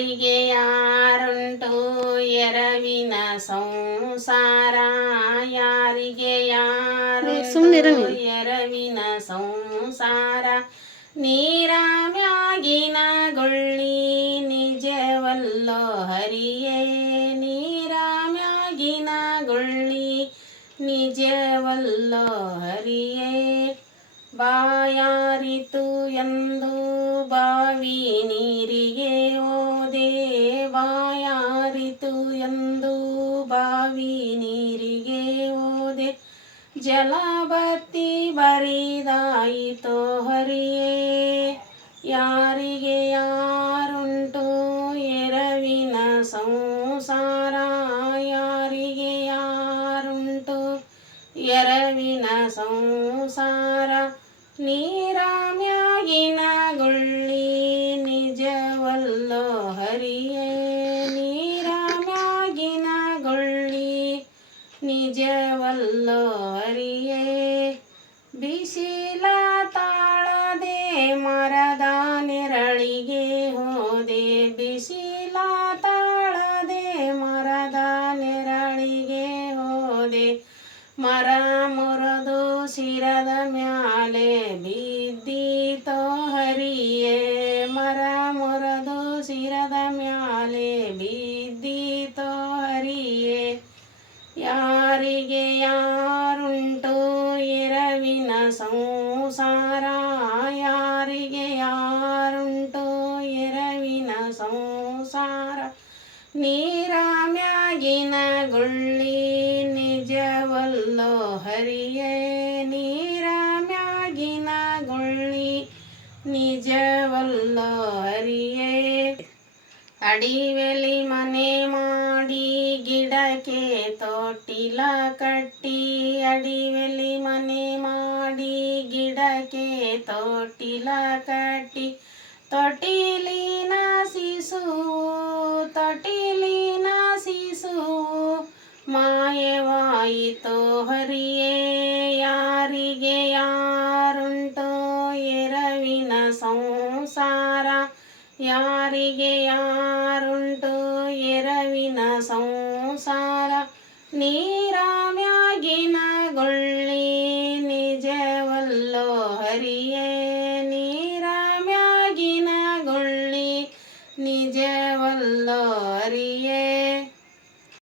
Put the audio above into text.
ಯಾರಿಗೆ ಯಾರುಂಟು? ಎರವಿನ ಸಂಸಾರ ಯಾರಿಗೆ ಯಾರು. ಎರವಿನ ಸಂಸಾರ ನೀರ ಮ್ಯಾಗಿನ ಗುಳ್ಳಿ ನಿಜವಲ್ಲೋ ಹರಿಯೇ? ನೀರ ಮ್ಯಾಗಿನ ಗುಳ್ಳಿ ನಿಜವಲ್ಲೋ ಹರಿಯೇ? ಬಾಯಾರಿತು ಎಂದು ಬಾಯಾರಿತು ಎಂದು ಬಾವಿ ನೀರಿಗೆ ಓದೆ. ಜಲಬತ್ತಿ ಬರಿದಾಯಿತೋ ಹರಿಯೇ ಯಾರಿಗೆ ಯಾರುಂಟು ಎರವಿನ ಸಂಸಾರ. ಯಾರಿಗೆ ಯಾರುಂಟು ಎರವಿನ ಸಂಸಾರ. ನೀರಾಮ್ಯಾಗಿನ ಗುಳ್ಳಿ ಬಿಸಿಲ ತಾಳದೆ ಮರದ ನೆರಳಿಗೆ ಹೋದೆ. ಬಿಸಿಲ ತಾಳದೆ ಮರದ ನೆರಳಿಗೆ ಹೋದೆ. ಮರ ಮುರದು ಶಿರದ ಮ್ಯಾಲೆ ಬಿದ್ದೀತೋ ಹರಿಯೇ. ಮರ ಮುರದು ಶಿರದ ಮ್ಯಾಲೆ ಬಿದ್ದೀತೋ ಹರಿಯೇ. ಯಾರಿಗೆ ಯಾ ಸಂಸಾರ ಯಾರಿಗೆ ಯಾರುಂಟು? ಎರವಿನ ಸಂಸಾರ ನೀರ ಮ್ಯಾಗಿನ ಗುಳ್ಳಿ ನಿಜವಲ್ಲೋ ಹರಿಯೇ? ನೀರ ಮ್ಯಾಗಿನ ಗುಳ್ಳಿ ನಿಜವಲ್ಲೋ ಹರಿಯೇ? ಅಡಿವೆಲಿ ಮನೆ ಮಾಡಿ ಗಿಡಕ್ಕೆ ತೊಟ್ಟಿಲ ಕಟ್ಟಿ ಅಡಿವೆಲಿ ಮನೆ ಮಾಡಿ, ಗಿಡಕ್ಕೆ ತೊಟ್ಟಿಲ ಕಟ್ಟಿ, ತೊಟ್ಟಿಲಿನ ಸಿಸು ತೊಟ್ಟಿಲಿನ ಸಿಸು ಮಾಯವಾಯಿತು ಹರಿಯೇ, ಯಾರಿಗೆ ಯಾರುಂಟು ಎರವಿನ ಸಂಸಾರ, ಯಾರಿಗೆ ಯಾರುಂಟು ಎರವಿನ ಸಂಸಾರ. ನೀರಾಮ್ಯಾಗಿನ ಗೊಳ್ಳಿ